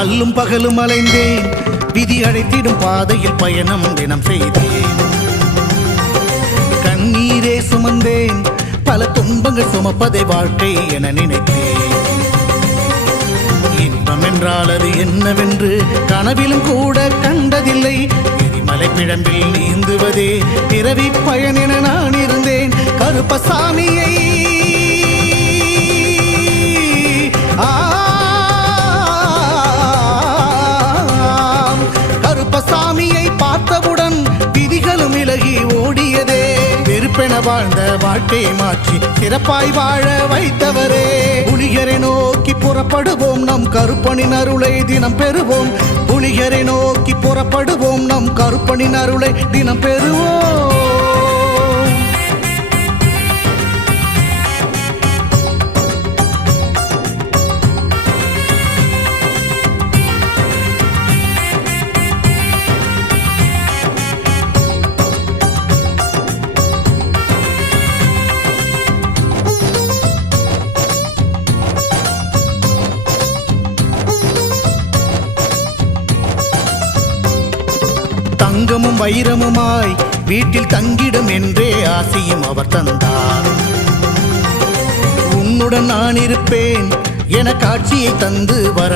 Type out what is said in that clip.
அல்லும் பகலும் அலைந்தேன், விதி அழைத்திடும் பாதையில் பயணம் தினம் செய்தேன். கண்ணீரே சுமந்தேன், பல துன்பங்கள் சுமப்பதை வாழ்க்கை என நினைத்தேன். இன்பம் என்றால் அது என்னவென்று கனவிலும் கூட கண்டதில்லை. எரிமலை பிழம்பில் நீந்துவதே பிறவி பயன் என நான் இருந்தேன். கருப்பசாமியை கருப்பசாமியை பார்த்தவுடன் விதிகளும் விலகி ஓடியதே. வெறுப்பென வாழ்ந்த வாழ்க்கையை மாற்றி சிறப்பாய் வாழ வைத்தவரே. புலிகரை நோக்கி புறப்படுவோம், நம் கருப்பனின் அருளை தினம் பெறுவோம். புலிகரை நோக்கி புறப்படுவோம், நம் கருப்பனின் அருளை தினம் பெறுவோம். தங்கமும் வைரமுமாய் வீட்டில் தங்கிடும் என்றே ஆசையும் அவர் தந்தார். உன்னுடன் நான் இருப்பேன் என காட்சியை தந்து வர